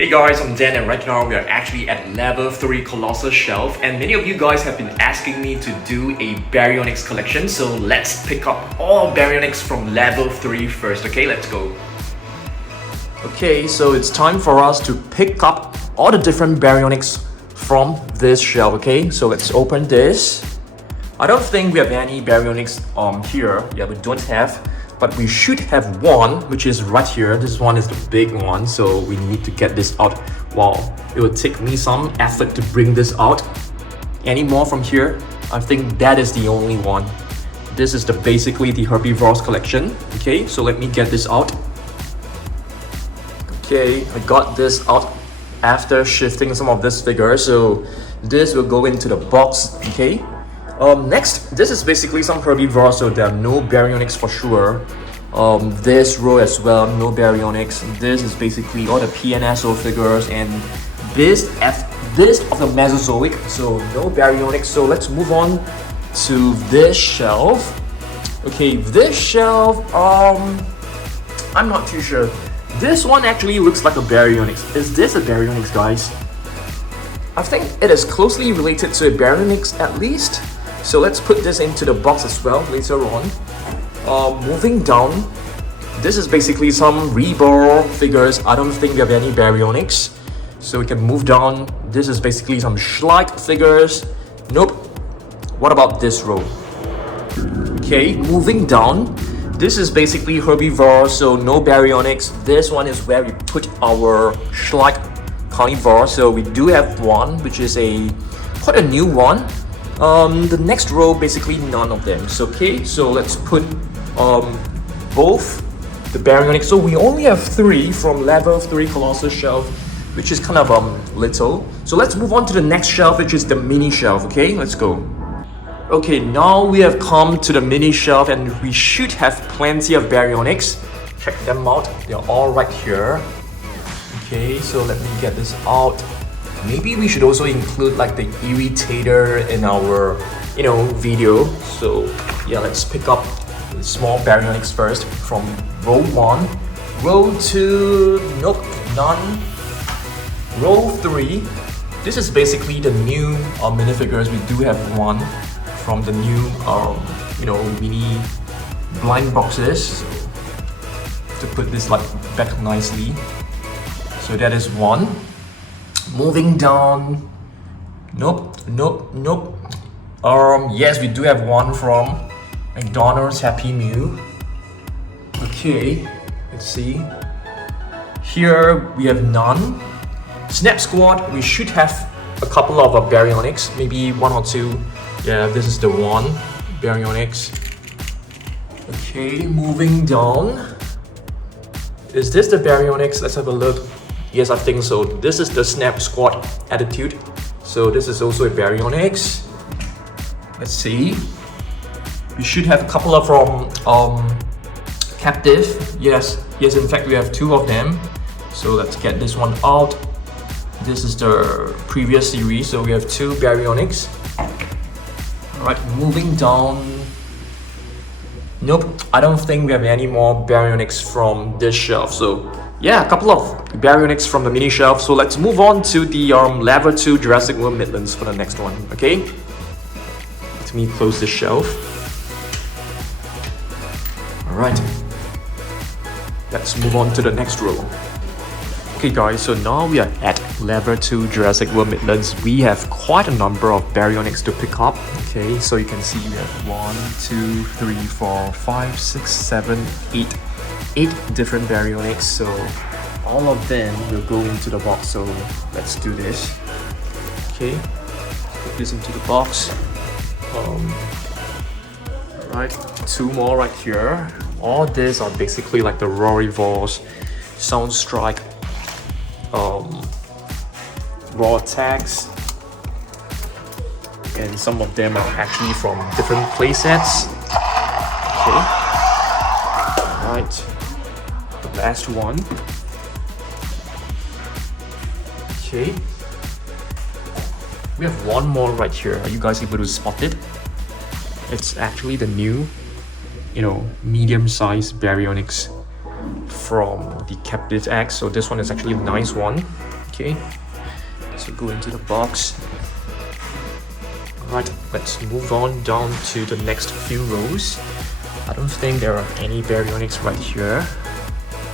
Hey guys, I'm Dan and right now we are actually at level 3 Colossal shelf and many of you guys have been asking me to do a BARYONYX collection, so let's pick up all BARYONYX from level 3 first, okay? Let's go. Okay, so it's time for us to pick up all the different BARYONYX from this shelf, okay? So let's open this. I don't think we have any BARYONYX here. Yeah, we don't have. But we should have one, which is right here. This one is the big one, so we need to get this out. Wow, it will take me some effort to bring this out. Any more from here? I think that is the only one. This is basically the Herbivores collection. Okay, so let me get this out. Okay, I got this out after shifting some of this figure, so this will go into the box. Okay. Next, this is basically some Herbivores, so there are no BARYONYX for sure. This row as well, no BARYONYX. This is basically all the PNSO figures, and this of the Mesozoic, so no BARYONYX. So let's move on to this shelf. Okay, this shelf, I'm not too sure. This one actually looks like a BARYONYX. Is this a BARYONYX, guys? I think it is closely related to a BARYONYX at least. So let's put this into the box as well later on. Moving down, this is basically some Rearivore figures. I don't think we have any BARYONYX, so we can move down. This is basically some Schleich figures. Nope. What about this row? Okay, moving down. This is basically Herbivore, so no BARYONYX. This one is where we put our Schleich carnivore. So we do have one, which is quite a new one. The next row, basically none of them. So, okay, so let's put both the BARYONYX. So we only have 3 from level 3 Colossal shelf, which is kind of little. So let's move on to the next shelf, which is the mini shelf. Okay, let's go. Okay, now we have come to the mini shelf and we should have plenty of BARYONYX. Check them out, they're all right here. Okay, so let me get this out. Maybe we should also include like the irritator in our, video. So yeah, let's pick up the small BARYONYX first from row 1. Row 2, nope, none. Row 3, this is basically the new minifigures. We do have one from the new, mini blind boxes. So, to put this like back nicely. So that is one. Moving down, nope. Yes, we do have one from McDonald's Happy Meal. Okay, let's see. Here we have none. Snap Squad, we should have a couple of BARYONYX, maybe 1 or 2. Yeah, this is the one, BARYONYX. Okay, moving down. Is this the BARYONYX? Let's have a look. Yes, I think so. This is the Snap Squad attitude. So this is also a BARYONYX. Let's see. We should have a couple of from Captive. Yes, in fact we have 2 of them. So let's get this one out. This is the previous series, so we have 2 BARYONYX. Alright, moving down. Nope, I don't think we have any more BARYONYX from this shelf. So yeah, a couple of BARYONYX from the mini shelf. So let's move on to the level 2 Jurassic World Midlands for the next one, okay? Let me close the shelf. Alright, let's move on to the next row. Okay guys, so now we are at level 2 Jurassic World Midlands. We have quite a number of BARYONYX to pick up. Okay, so you can see we have 1, 2, 3, 4, 5, 6, 7, 8 different BARYONYX, so all of them will go into the box. So let's do this. Okay, put this into the box. Right, 2 more right here. All these are basically like the Roarivores, Soundstrike, raw attacks, and some of them are actually from different playsets. Okay, right. Last one. Okay. We have one more right here. Are you guys able to spot it? It's actually the new, medium-sized BARYONYX from the Captive X, so this one is actually a nice one. Okay, so go into the box. Alright, let's move on down to the next few rows. I don't think there are any BARYONYX right here.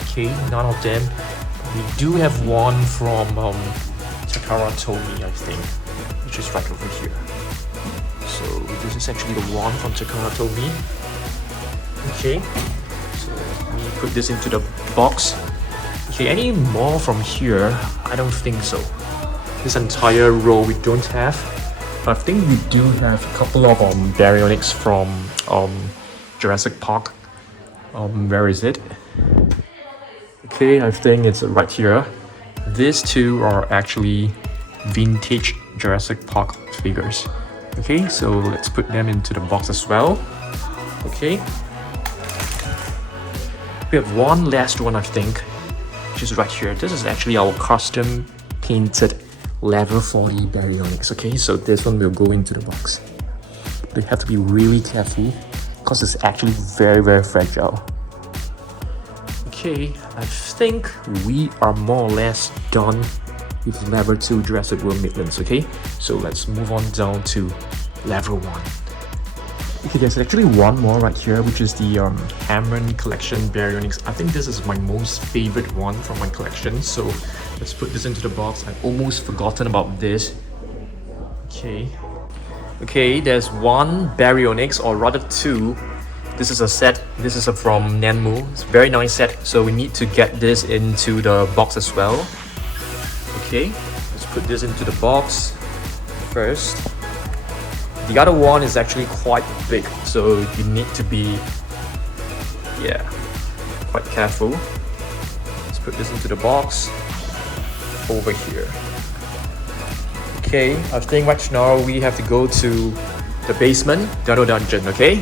Okay, none of them. We do have one from Takara Tomy, I think, which is right over here. So this is actually the one from Takara Tomy. Okay, so let me put this into the box. Okay, any more from here? I don't think so. This entire row we don't have. I think we do have a couple of BARYONYX from Jurassic Park. Where is it? Okay, I think it's right here. These two are actually vintage Jurassic Park figures. Okay, so let's put them into the box as well. Okay. We have one last one, I think, which is right here. This is actually our custom painted level 40 BARYONYX. Okay, so this one will go into the box. But you have to be really careful because it's actually very fragile. Okay, I think we are more or less done with level 2 Jurassic World Midlands. Okay, so let's move on down to level 1. Okay, there's actually one more right here, which is the Hammond collection BARYONYX. I think this is my most favorite one from my collection, so let's put this into the box. I've almost forgotten about this. Okay, there's one BARYONYX, or rather two. This is a set. This is from Nanmu. It's a very nice set, so we need to get this into the box as well. Okay, let's put this into the box first. The other one is actually quite big, so you need to be, quite careful. Let's put this into the box over here. Okay, I think right now we have to go to the basement Dino dungeon. Okay,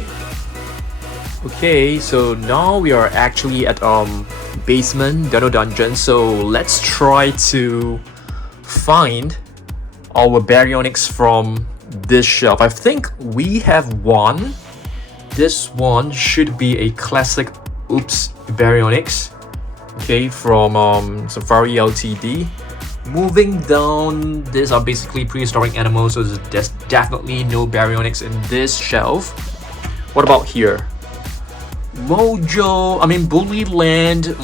so now we are actually at basement Dino dungeon. So let's try to find our BARYONYX from this shelf. I think we have one. This one should be a classic BARYONYX. Okay, from Safari Ltd. Moving down, these are basically prehistoric animals, so there's definitely no BARYONYX in this shelf. What about here? Bully Land.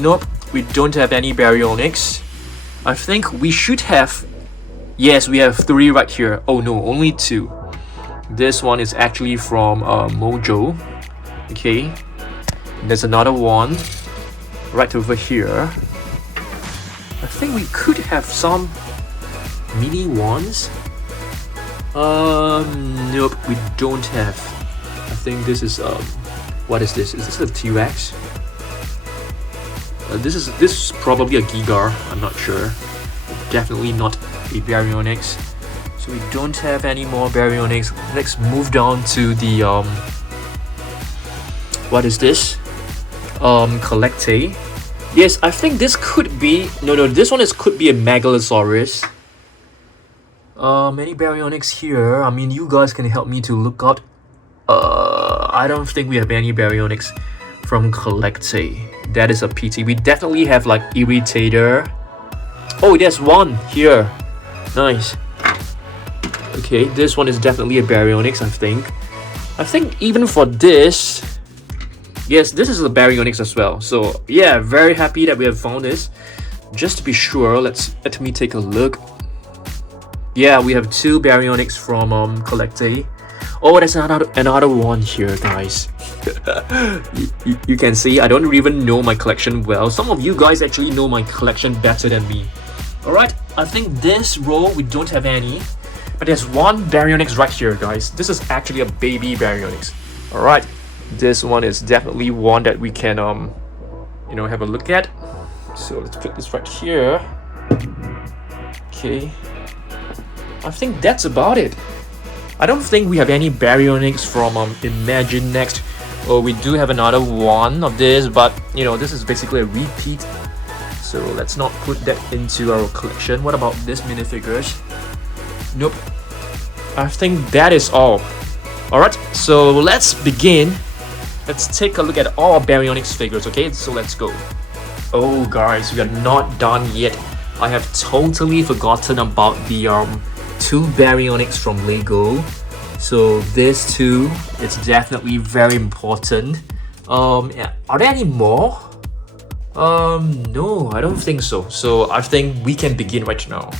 Nope, we don't have any BARYONYX. I think we should have. Yes, we have 3 right here. Oh no, only 2. This one is actually from Mojo. Okay, there's another one right over here. I think we could have some mini ones. Nope, we don't have. I think this is what is this? Is this a T-Rex? This is probably a Gigar. I'm not sure. Definitely not a BARYONYX. So we don't have any more BARYONYX. Let's move down to the what is this? Collectae. Yes, I think this could be this one could be a Megalosaurus. Any BARYONYX here? I mean, you guys can help me to look out. I don't think we have any BARYONYX from Collectae. That is a pity. We definitely have like Irritator. Oh, there's one here. Nice. Okay, this one is definitely a BARYONYX, I think. I think even for this, yes, this is a BARYONYX as well. So yeah, very happy that we have found this. Just to be sure, let me take a look. Yeah, we have 2 BARYONYX from Collectae. Oh, there's another one here, guys. you can see I don't even know my collection well. Some of you guys actually know my collection better than me. Alright, I think this row we don't have any. But there's one BARYONYX right here, guys. This is actually a baby BARYONYX. Alright, this one is definitely one that we can have a look at. So let's put this right here. Okay, I think that's about it. I don't think we have any BARYONYX from Imagine Next. Oh, we do have another one of this, but this is basically a repeat. So let's not put that into our collection. What about this minifigures? Nope. I think that is all. Alright, so let's begin let's take a look at all our BARYONYX figures, okay? So let's go. Oh guys, we are not done yet. I have totally forgotten about the two BARYONYX from Lego. So this two, it's definitely very important. Yeah. Are there any more? No, I don't think so. So I think we can begin right now.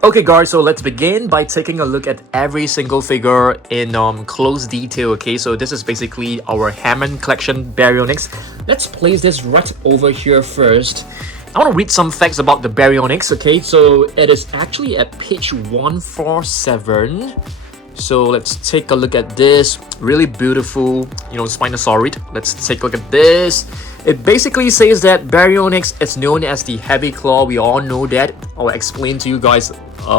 Okay guys, so let's begin by taking a look at every single figure in close detail, okay? So this is basically our Hammond collection BARYONYX. Let's place this right over here first. I want to read some facts about the BARYONYX, okay? So it is actually at page 147. So let's take a look at this really beautiful, Spinosaurid. Let's take a look at this. It basically says that BARYONYX is known as the heavy claw. We all know that. I'll explain to you guys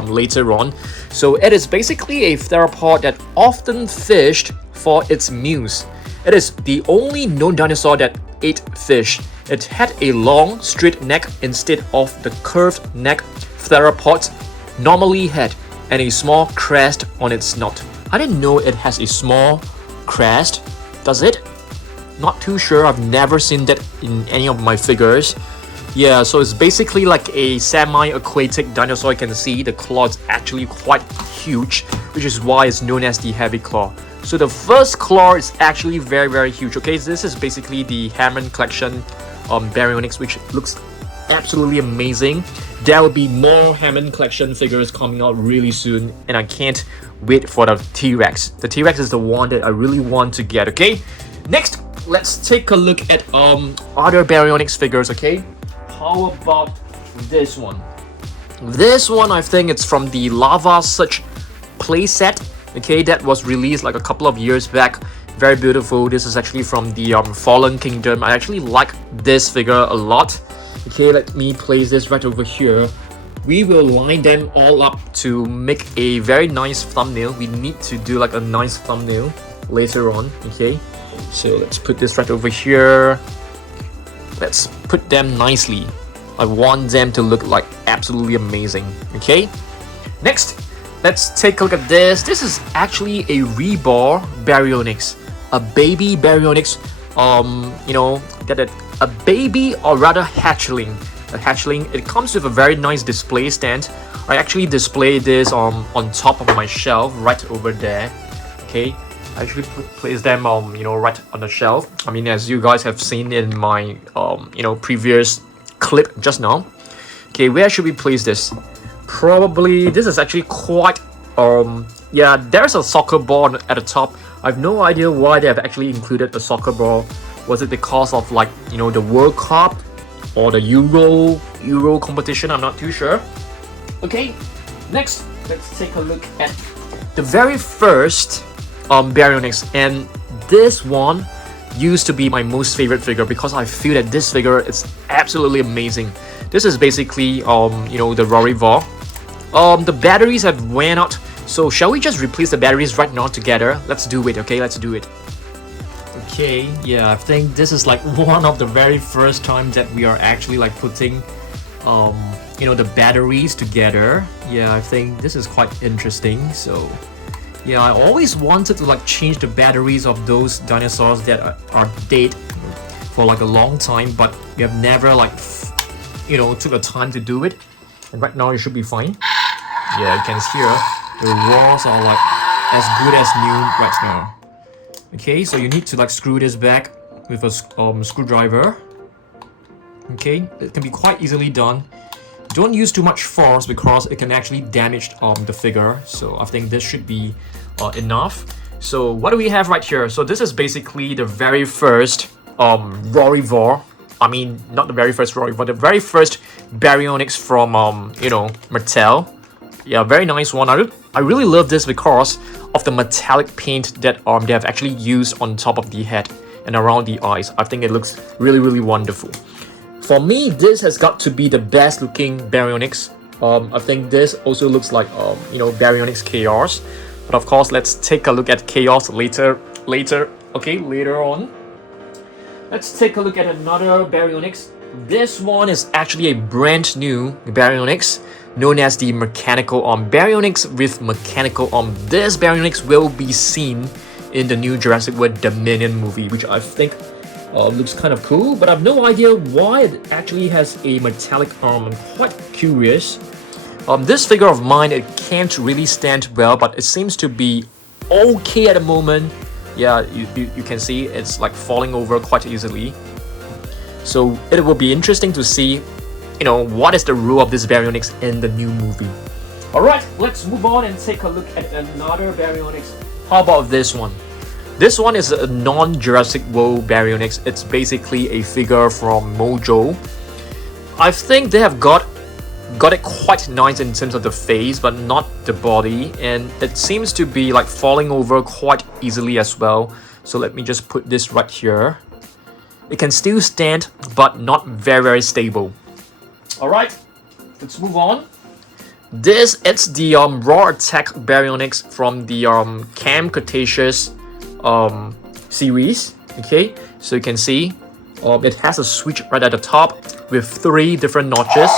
later on. So it is basically a theropod that often fished for its meals. It is the only known dinosaur that ate fish. It had a long, straight neck instead of the curved neck theropods normally had, and a small crest on its snout. I didn't know it has a small crest. Does it? Not too sure. I've never seen that in any of my figures. Yeah, so it's basically like a semi-aquatic dinosaur. You can see the claw is actually quite huge, which is why it's known as the heavy claw. So the first claw is actually very huge. Okay, so this is basically the Hammond collection BARYONYX, which looks absolutely amazing. There will be more Hammond collection figures coming out really soon, and I can't wait for the T-Rex. The T-Rex is the one that I really want to get, okay? Next, let's take a look at other BARYONYX figures, okay? How about this one? This one, I think it's from the Lava Surge playset, okay? That was released like a couple of years back. Very beautiful. This is actually from the Fallen Kingdom. I actually like this figure a lot. Okay, let me place this right over here. We will line them all up to make a very nice thumbnail. We need to do like a nice thumbnail later on, okay? So let's put this right over here. Let's put them nicely. I want them to look like absolutely amazing, okay? Next, let's take a look at this. This is actually a reborn BARYONYX, a baby BARYONYX. A baby, or rather hatchling. A hatchling. It comes with a very nice display stand. I actually display this on top of my shelf right over there. Okay, I actually place them right on the shelf. I mean, as you guys have seen in my previous clip just now. Okay, where should we place this? Probably this is actually quite yeah, there's a soccer ball at the top. I have no idea why they have actually included a soccer ball. Was it because of like the World Cup or the Euro competition? I'm not too sure. Okay, next let's take a look at the very first BARYONYX, and this one used to be my most favorite figure because I feel that this figure is absolutely amazing. This is basically the Roarivore. The batteries have ran out, so shall we just replace the batteries right now together? Let's do it, okay? Let's do it. Okay, yeah, I think this is like one of the very first times that we are actually like putting the batteries together. Yeah, I think this is quite interesting. So yeah, I always wanted to like change the batteries of those dinosaurs that are dead for like a long time, but we have never like took the time to do it. And right now it should be fine. Yeah, you can hear the roars are like as good as new right now. Okay, so you need to like screw this back with a screwdriver. Okay, it can be quite easily done. Don't use too much force because it can actually damage the figure. So I think this should be enough. So what do we have right here? So this is basically the very first Roarivore. I mean, not the very first Roarivore, the very first BARYONYX from Mattel. Yeah, very nice one. I really love this because of the metallic paint that they have actually used on top of the head and around the eyes. I think it looks really wonderful. For me, this has got to be the best looking BARYONYX. I think this also looks like BARYONYX Chaos. But of course, let's take a look at Chaos later. Okay, later on. Let's take a look at another BARYONYX. This one is actually a brand new BARYONYX, known as the mechanical arm. BARYONYX with mechanical arm. This BARYONYX will be seen in the new Jurassic World Dominion movie, which I think looks kind of cool, but I have no idea why it actually has a metallic arm. I'm quite curious. This figure of mine, it can't really stand well, but it seems to be okay at the moment. Yeah, you can see it's like falling over quite easily. So it will be interesting to see, you know, what is the role of this BARYONYX in the new movie. Alright, let's move on and take a look at another BARYONYX. How about this one? This one is a non-Jurassic World BARYONYX. It's basically a figure from Mojo. I think they have got it quite nice in terms of the face, but not the body, and it seems to be like falling over quite easily as well. So let me just put this right here. It can still stand, but not very stable. Alright, let's move on. This is the Raw Attack BARYONYX from the Camp Cretaceous series. Okay, so you can see it has a switch right at the top with 3 different notches.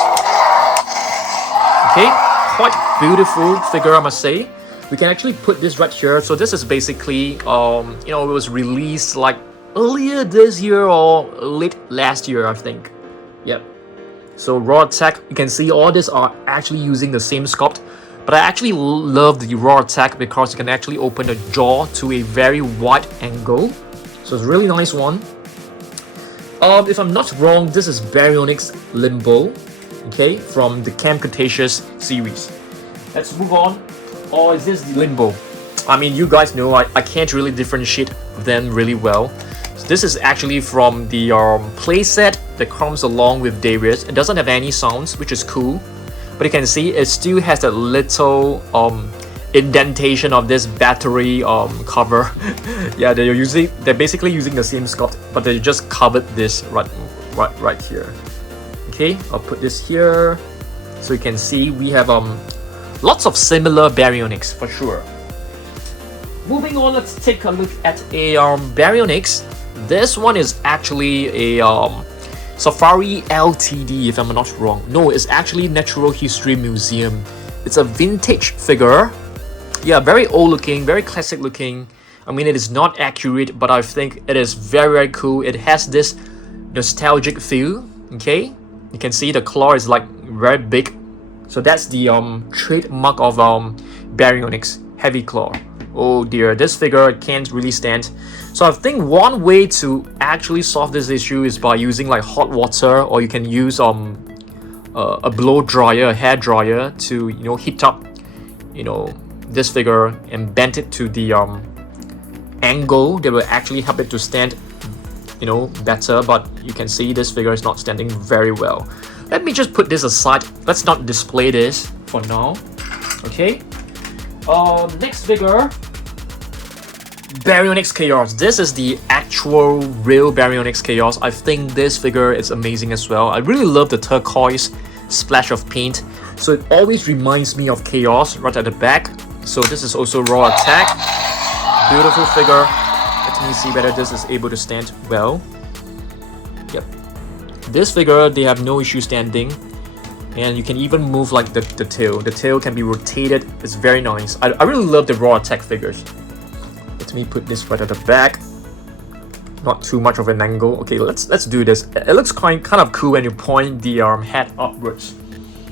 Okay, quite beautiful figure, I must say. We can actually put this right here. So this is basically you know, it was released like earlier this year or late last year, I think. Yep. So Raw Attack, you can see all these are actually using the same sculpt. But I actually love the Raw Attack because you can actually open the jaw to a very wide angle. So it's a really nice one. If I'm not wrong, this is BARYONYX Limbo, okay, from the Camp Cretaceous series. Let's move on. Or is this the Limbo? I mean, you guys know I can't really differentiate them really well. So this is actually from the playset that comes along with Darius. It doesn't have any sounds, which is cool. But you can see it still has that little indentation of this battery cover. Yeah, they're basically using the same sculpt, but they just covered this right here. Okay, I'll put this here so you can see we have lots of similar BARYONYX for sure. Moving on, let's take a look at a BARYONYX. This one is actually a Safari Ltd, if I'm not wrong. No, it's actually Natural History Museum. It's a vintage figure. Yeah, very old looking, very classic looking. I mean, it is not accurate, but I think it is very cool. It has this nostalgic feel. Okay, you can see the claw is like very big. So that's the trademark of BARYONYX, heavy claw. Oh dear, this figure can't really stand. So I think one way to actually solve this issue is by using like hot water, or you can use a blow dryer, a hair dryer, to, you know, heat up, you know, this figure and bend it to the angle that will actually help it to stand, you know, better. But you can see this figure is not standing very well. Let me just put this aside. Let's not display this for now. Okay. Next figure, BARYONYX Chaos. This is the actual real BARYONYX Chaos. I think this figure is amazing as well. I really love the turquoise splash of paint. So it always reminds me of Chaos right at the back. So this is also Raw Attack. Beautiful figure. Let me see whether this is able to stand well. Yep. This figure, they have no issue standing. And you can even move like the tail. The tail can be rotated. It's very nice. I really love the Raw Attack figures. Let me put this right at the back. Not too much of an angle. Okay, let's do this. It looks kind of cool when you point the head upwards.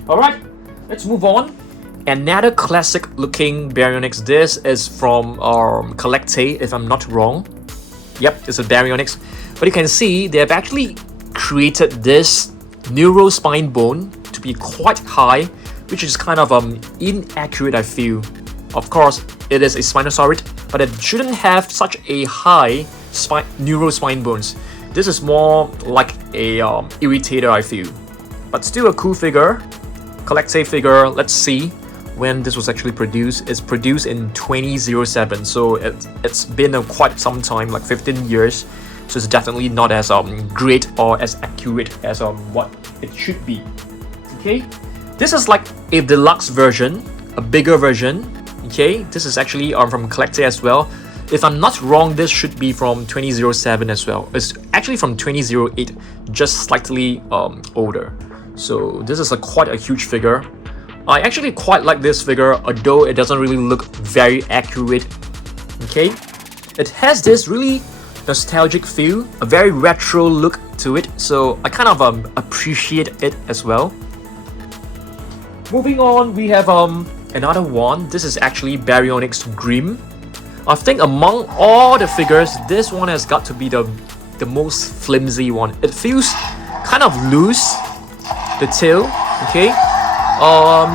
Alright, let's move on. Another classic looking BARYONYX. This is from Collectate, if I'm not wrong. Yep, it's a BARYONYX. But you can see they have actually created this neural spine bone to be quite high, which is kind of inaccurate, I feel. Of course, it is a Spinosaurid, but it shouldn't have such a high neural spine bones. This is more like a irritator, I feel. But still a cool figure. Collectate figure. Let's see when this was actually produced. It's produced in 2007, so it's been quite some time, like 15 years. So it's definitely not as great or as accurate as what it should be. Okay, this is like a deluxe version, a bigger version. Okay, this is actually from Collectate as well. If I'm not wrong, this should be from 2007 as well. It's actually from 2008, just slightly older. So this is quite a huge figure. I actually quite like this figure, although it doesn't really look very accurate. Okay, It has this really nostalgic feel, a very retro look to it, so I kind of appreciate it as well. Moving on, we have another one. This is actually BARYONYX Grim. I think among all the figures, this one has got to be the most flimsy one. It feels kind of loose, the tail, okay?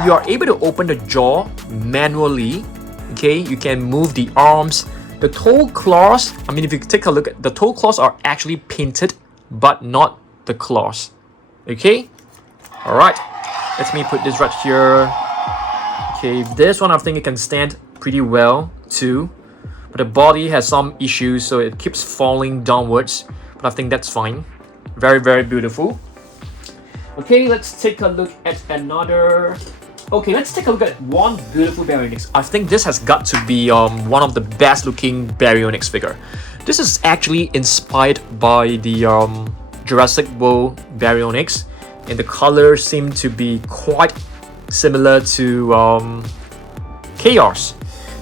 You are able to open the jaw manually, okay? You can move the arms. The toe claws, I mean, if you take a look at the toe claws are actually painted, but not the claws, okay? All right, let me put this right here. Okay, this one I think it can stand pretty well too, but the body has some issues, so it keeps falling downwards, but I think that's fine. Very, very beautiful. Okay, let's take a look at another. Okay, let's take a look at one beautiful BARYONYX. I think this has got to be one of the best looking BARYONYX figure. This is actually inspired by the Jurassic World BARYONYX, and the colors seem to be quite similar to Chaos.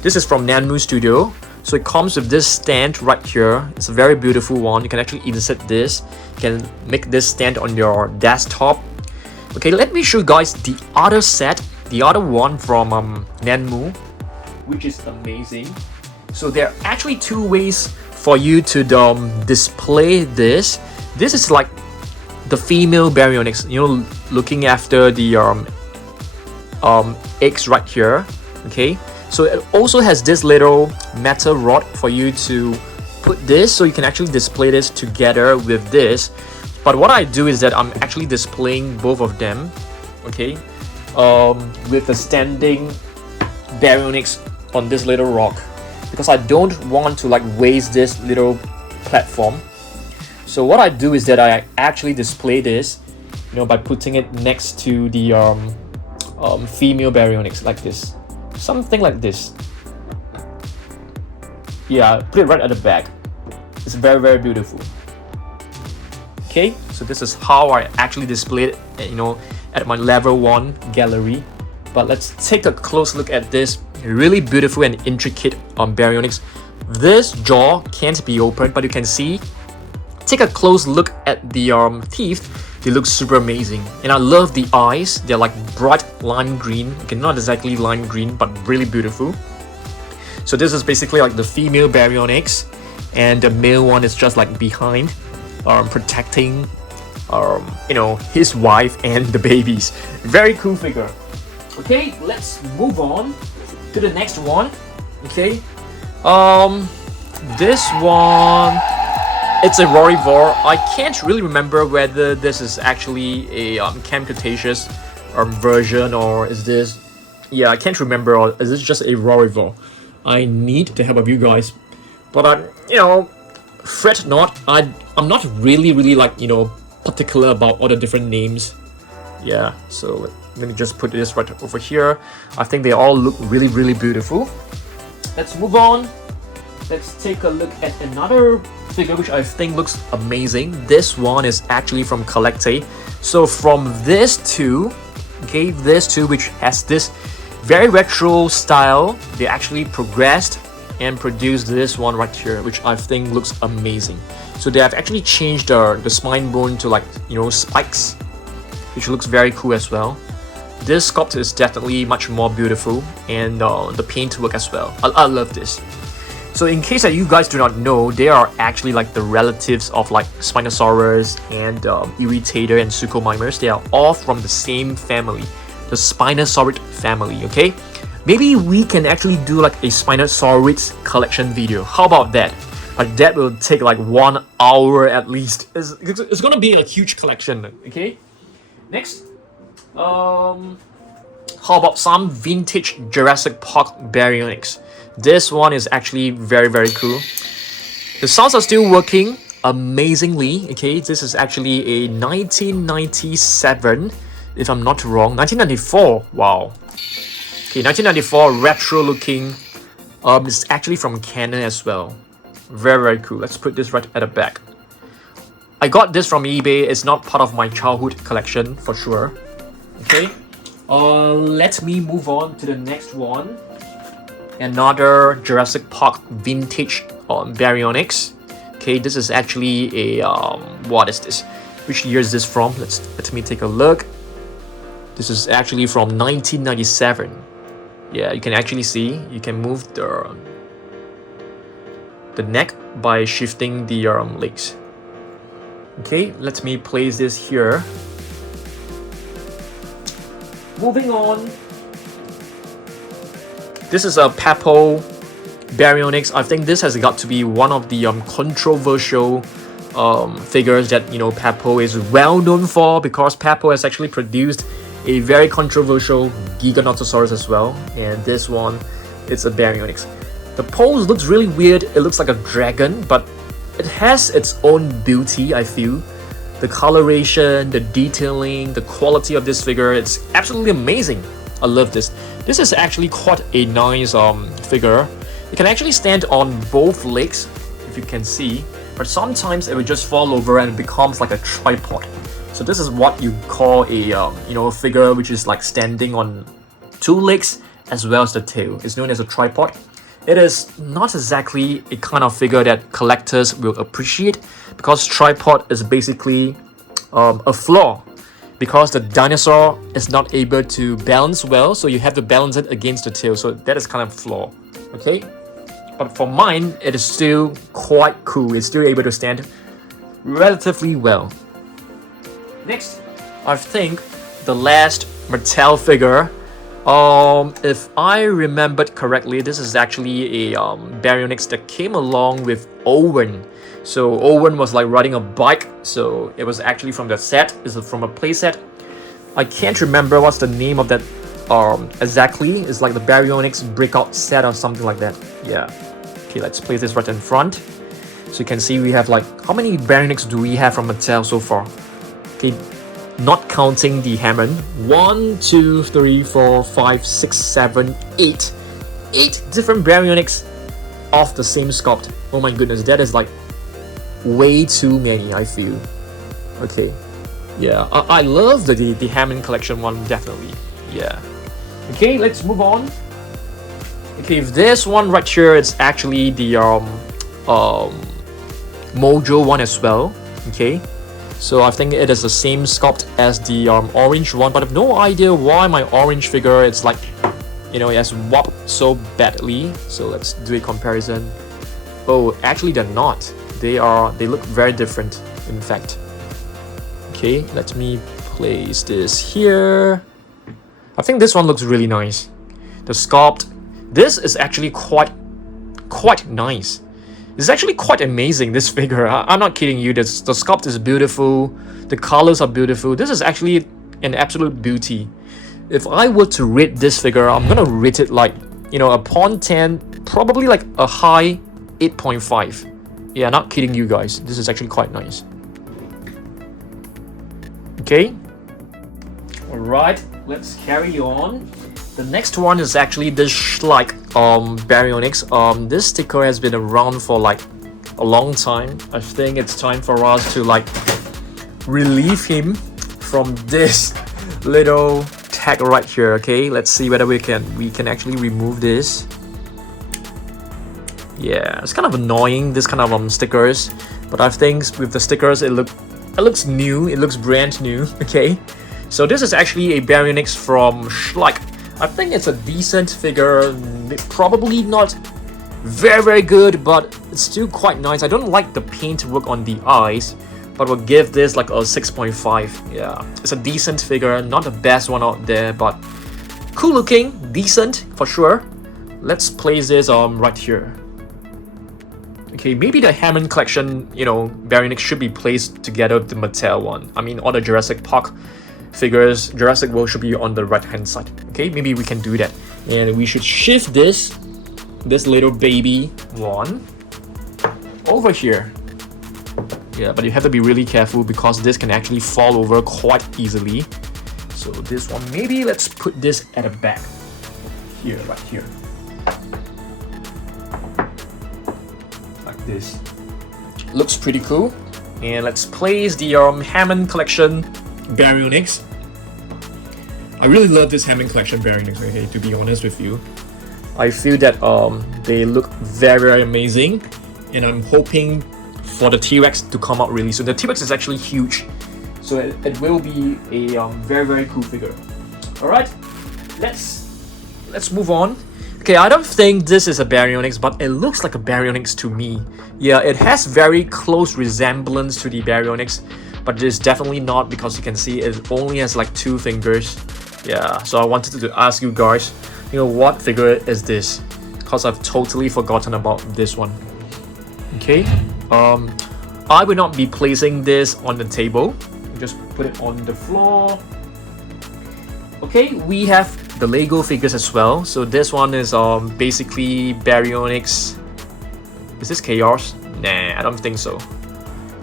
This is from Nanmu Studio. So it comes with this stand right here. It's a very beautiful one. You can actually insert this. You can make this stand on your desktop. Okay, let me show you guys the other set, the other one from Nanmu, which is amazing. So there are actually two ways for you to display this. This is like the female BARYONYX, you know, looking after the eggs right here. Okay, so it also has this little metal rod for you to put this, so you can actually display this together with this. But what I do is that I'm actually displaying both of them, okay, with the standing BARYONYX on this little rock, because I don't want to like waste this little platform. So what I do is that I actually display this, you know, by putting it next to the female BARYONYX like this, something like this. Yeah, put it right at the back. It's very, very beautiful. Okay, so this is how I actually display it, you know, at my level 1 gallery. But let's take a close look at this really beautiful and intricate BARYONYX. This jaw can't be opened, but you can see. Take a close look at the teeth. They look super amazing, and I love the eyes. They're like bright lime green. Okay, not exactly lime green, but really beautiful. So this is basically like the female BARYONYX, and the male one is just like behind, protecting, you know, his wife and the babies. Very cool figure. Okay, let's move on to the next one. Okay, this one, it's a Roarivore. I can't really remember whether this is actually a Cam Cretaceous version, or is this, yeah, I can't remember, or is this just a Roarivore? I need the help of you guys, but you know, fret not. I'm not really like, you know, particular about all the different names. Yeah, so let me just put this right over here. I think they all look really, really beautiful. Let's move on. Let's take a look at another figure which I think looks amazing. This one is actually from Collecte. So from this two, okay, this two which has this very retro style, they actually progressed and produced this one right here, which I think looks amazing. So they have actually changed the spine bone to like, you know, spikes, which looks very cool as well. This sculpt is definitely much more beautiful, and the paint work as well. I love this. So in case that you guys do not know, they are actually like the relatives of like Spinosaurus and Irritator and Suchomimus. They are all from the same family, the Spinosaurid family, okay? Maybe we can actually do like a Spinosaurus collection video. How about that? But that will take like 1 hour at least. It's gonna be a huge collection, okay? Next, how about some vintage Jurassic Park BARYONYX? This one is actually very, very cool. The sounds are still working amazingly, okay? This is actually a 1997, if I'm not wrong. 1994, wow. Okay, 1994, retro looking. It's actually from Canon as well. Very, very cool. Let's put this right at the back. I got this from eBay. It's not part of my childhood collection for sure. Okay, let me move on to the next one. Another Jurassic Park vintage BARYONYX. Okay, this is actually a what is this? Which year is this from? Let me take a look. This is actually from 1997. Yeah, you can actually see you can move the neck by shifting the legs. Okay, let me place this here. Moving on. This is a Peppo BARYONYX. I think this has got to be one of the controversial figures that Peppo is well known for, because Peppo has actually produced a very controversial Giganotosaurus as well, and this one, it's a BARYONYX. The pose looks really weird. It looks like a dragon, but it has its own beauty, I feel. The coloration, the detailing, the quality of this figure, it's absolutely amazing. I love this. This is actually quite a nice figure. It can actually stand on both legs, if you can see, but sometimes it will just fall over and it becomes like a tripod. So this is what you call a figure which is like standing on two legs as well as the tail. It's known as a tripod. It is not exactly a kind of figure that collectors will appreciate, because tripod is basically a flaw, because the dinosaur is not able to balance well, so you have to balance it against the tail. So that is kind of a flaw. Okay, but for mine, it is still quite cool. It's still able to stand relatively well. Next, I think the last Mattel figure. If I remembered correctly, this is actually a BARYONYX that came along with Owen. So Owen was like riding a bike, so it was actually from the set. It's from a play set. I can't remember what's the name of that exactly. It's like the BARYONYX breakout set or something like that. Yeah. Okay, let's place this right in front. So you can see we have like, how many BARYONYX do we have from Mattel so far? Okay, not counting the Hammond. 1, 2, 3, 4, 5, 6, 7, 8. 8 different BARYONYX of the same sculpt. Oh my goodness, that is like way too many, I feel. Okay. Yeah, I love the Hammond collection one, definitely. Yeah. Okay, let's move on. Okay, this one right here is actually the Mojo one as well. Okay. So I think it is the same sculpt as the orange one, but I have no idea why my orange figure it's like, it has warped so badly. So let's do a comparison. Oh, actually they're not. They look very different, in fact. Okay, let me place this here. I think this one looks really nice. The sculpt, this is actually quite nice. It's actually quite amazing, this figure. I'm not kidding you. The sculpt is beautiful. The colors are beautiful. This is actually an absolute beauty. If I were to rate this figure, I'm gonna rate it like, upon 10, probably like a high 8.5. Yeah, not kidding you guys. This is actually quite nice. Okay. Alright, let's carry on. The next one is actually this Schleich BARYONYX. This sticker has been around for like a long time. I think it's time for us to like relieve him from this little tag right here. Okay, let's see whether we can actually remove this. Yeah, it's kind of annoying, this kind of stickers, but I think with the stickers it looks new, it looks brand new. Okay, so this is actually a BARYONYX from Schleich. I think it's a decent figure, probably not very good, but it's still quite nice. I don't like the paint work on the eyes, but we'll give this like a 6.5. Yeah, it's a decent figure, not the best one out there, but cool looking, decent for sure. Let's place this right here. Okay, maybe the Hammond collection, BARYONYX should be placed together with the Mattel one. I mean, all the Jurassic Park figures, Jurassic World should be on the right hand side. Okay, maybe we can do that. And we should shift this little baby one over here. Yeah, but you have to be really careful because this can actually fall over quite easily. So this one, maybe let's put this at the back. Here, right here. Like this. Looks pretty cool. And let's place the Hammond collection BARYONYX. I really love this Hammond collection BARYONYX, okay, to be honest with you. I feel that they look very amazing, and I'm hoping for the T-Rex to come out really soon. The T-Rex is actually huge, so it will be a very cool figure. All right, let's move on. Okay, I don't think this is a Baryonyx, but it looks like a Baryonyx to me. Yeah, it has very close resemblance to the Baryonyx, but it is definitely not, because you can see it only has like 2 fingers. Yeah, so I wanted to ask you guys, what figure is this? Because I've totally forgotten about this one. Okay, I will not be placing this on the table. Just put it on the floor. Okay, we have the Lego figures as well. So this one is basically Baryonyx. Is this Chaos? Nah, I don't think so.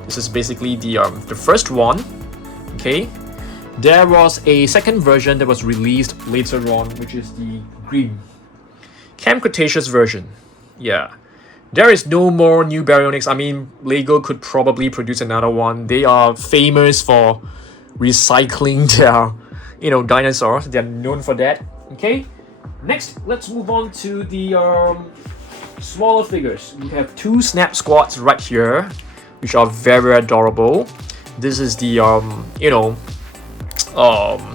This is basically the first one. Okay, there was a second version that was released later on, which is the green Camp Cretaceous version. Yeah, there is no more new Baryonyx. I mean, Lego could probably produce another one. They are famous for recycling their dinosaurs. They're known for that. Okay, next let's move on to the smaller figures. We have 2 Snap Squads right here, which are very adorable. This is the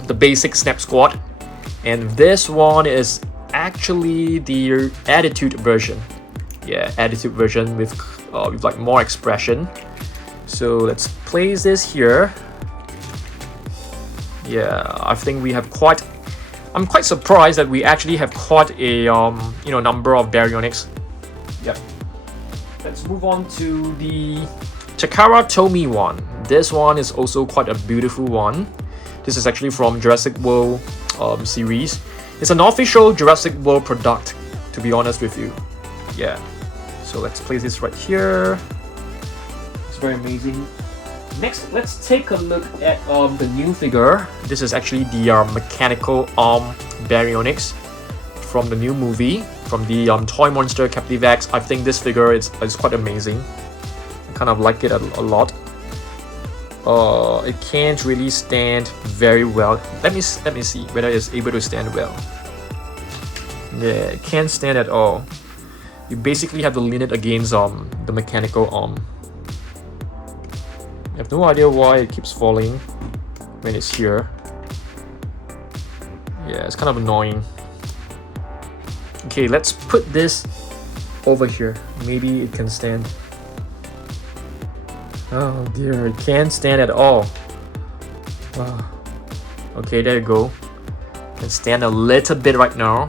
the basic Snap Squad, and this one is actually the Attitude version. Yeah, Attitude version with like more expression. So let's place this here. Yeah, I think we have I'm quite surprised that we actually have quite a number of Baryonyx. Yep. Let's move on to the Takara Tomy one. This one is also quite a beautiful one. This is actually from Jurassic World series. It's an official Jurassic World product, to be honest with you. Yeah. So let's place this right here. It's very amazing. Next, let's take a look at the new figure. This is actually the mechanical arm Baryonyx from the new movie, from the Toy Monster Captive X. I think this figure is quite amazing. I kind of like it a lot. It can't really stand very well. Let me see whether it's able to stand well. Yeah, it can't stand at all. You basically have to lean it against the mechanical arm. I have no idea why it keeps falling when it's here. Yeah, it's kind of annoying. Okay, let's put this over here. Maybe it can stand. Oh dear, it can't stand at all. Wow. Okay, there you go. It can stand a little bit right now.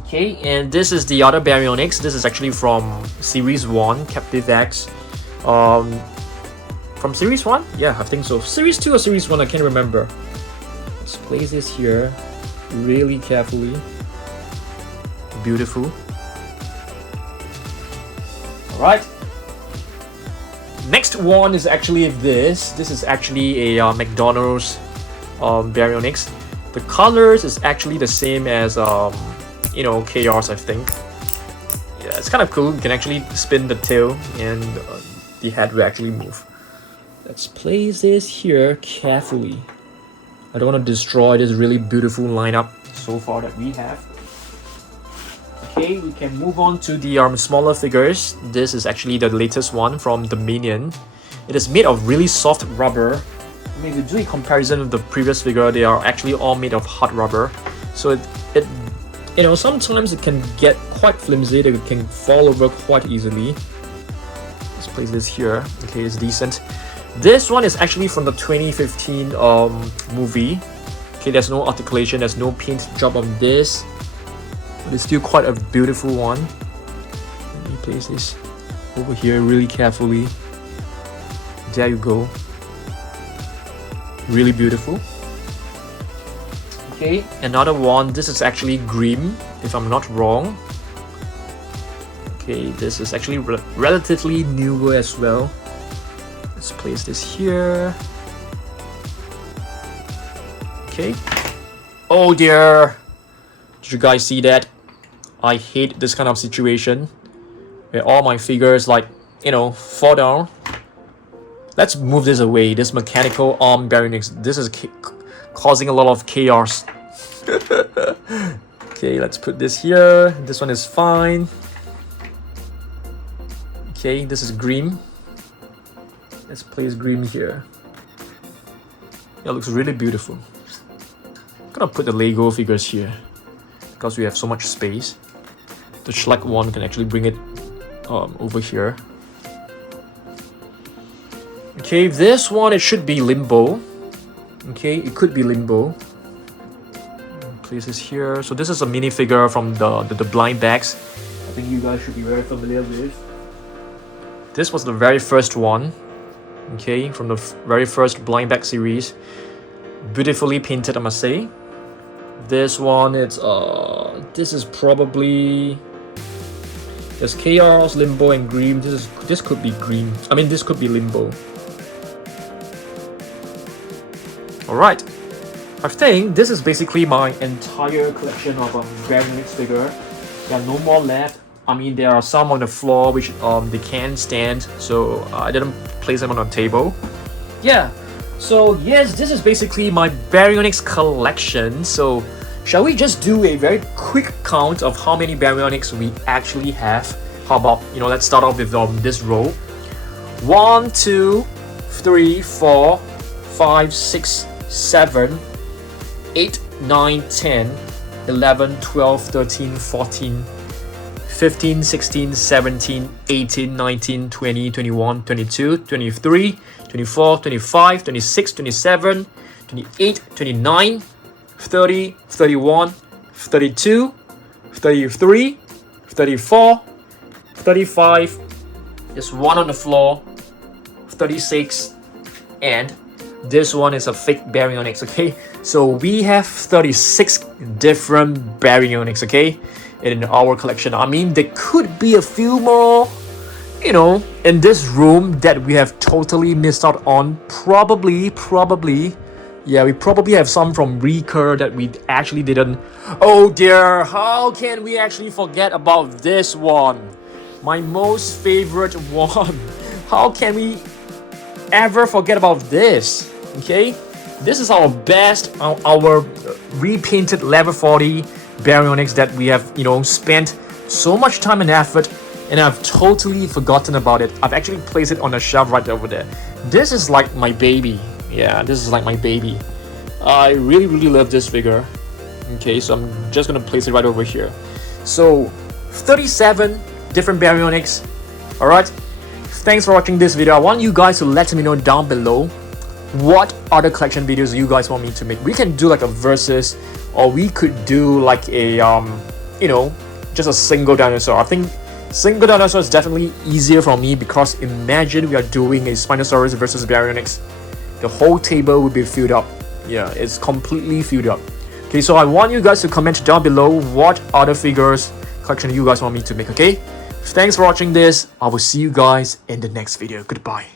Okay, and this is the other Baryonyx. This is actually from Series 1, Captive X. From Series 1? Yeah, I think so. Series 2 or Series 1, I can't remember. Let's place this here really carefully. Beautiful. Alright. Next one is actually this. This is actually a McDonald's Baryonyx. The colors is actually the same as Chaos, I think. Yeah, it's kind of cool. You can actually spin the tail and the head will actually move. Let's place this here carefully. I don't want to destroy this really beautiful lineup so far that we have. Okay, we can move on to the smaller figures. This is actually the latest one from Dominion. It is made of really soft rubber. I mean, if you do a comparison with the previous figure, they are actually all made of hard rubber. So it sometimes it can get quite flimsy. It can fall over quite easily. Let's place this here. Okay, it's decent. This one is actually from the 2015 movie. Okay, there's no articulation, there's no paint job on this, but it's still quite a beautiful one. Let me place this over here really carefully. There you go. Really beautiful. Okay, another one. This is actually green, if I'm not wrong. Okay, this is actually relatively newer as well. Let's place this here. Okay. Oh dear! Did you guys see that? I hate this kind of situation where all my figures fall down. Let's move this away. This mechanical arm Baryonyx. This is causing a lot of chaos. Okay, let's put this here. This one is fine. Okay, this is green. Let's place green here. Yeah, it looks really beautiful. I'm gonna put the Lego figures here because we have so much space. The Schleck one can actually bring it over here. Okay, this one, it should be Limbo. Okay, it could be Limbo. Place this here. So this is a minifigure from the blind bags. I think you guys should be very familiar with. This was the very first one. Okay, from the very first blind bag series. Beautifully painted, I must say. This one, this is probably, there's Chaos, Limbo, and Green. This could be Green. I mean, this could be Limbo. Alright, I think this is basically my entire collection of BARYONYX figure. There are no more left. I mean, there are some on the floor which they can stand, so I didn't place them on the table. Yeah, so yes, this is basically my BARYONYX collection. So shall we just do a very quick count of how many BARYONYX we actually have? How about, let's start off with this row. 1, 2, 3, 4, 5, 6, 7, 8, 9, 10, 11, 12, 13, 14, 15, 16, 17, 18, 19, 20, 21, 22, 23, 24, 25, 26, 27, 28, 29, 30, 31, 32, 33, 34, 35, there's one on the floor, 36, and this one is a fake BARYONYX, okay? So we have 36 different BARYONYX, okay? In our collection. I mean, there could be a few more, in this room that we have totally missed out on. Probably. Yeah, we probably have some from Recur that we actually didn't. Oh dear, how can we actually forget about this one? My most favorite one. How can we ever forget about this? Okay, this is our best, our repainted level 40 BARYONYX that we have, spent so much time and effort, and I've totally forgotten about it. I've actually placed it on the shelf right over there. This is like my baby. Yeah, this is like my baby. I really love this figure. Okay, so I'm just gonna place it right over here. So 37 different BARYONYX. Alright, thanks for watching this video. I want you guys to let me know down below what other collection videos you guys want me to make. We can do like a versus, or we could do like a just a single dinosaur. I think single dinosaur is definitely easier for me, because imagine we are doing a Spinosaurus versus BARYONYX. The whole table will be filled up. Yeah, it's completely filled up. Okay, so I want you guys to comment down below what other figures collection you guys want me to make, okay? Thanks for watching this. I will see you guys in the next video. Goodbye.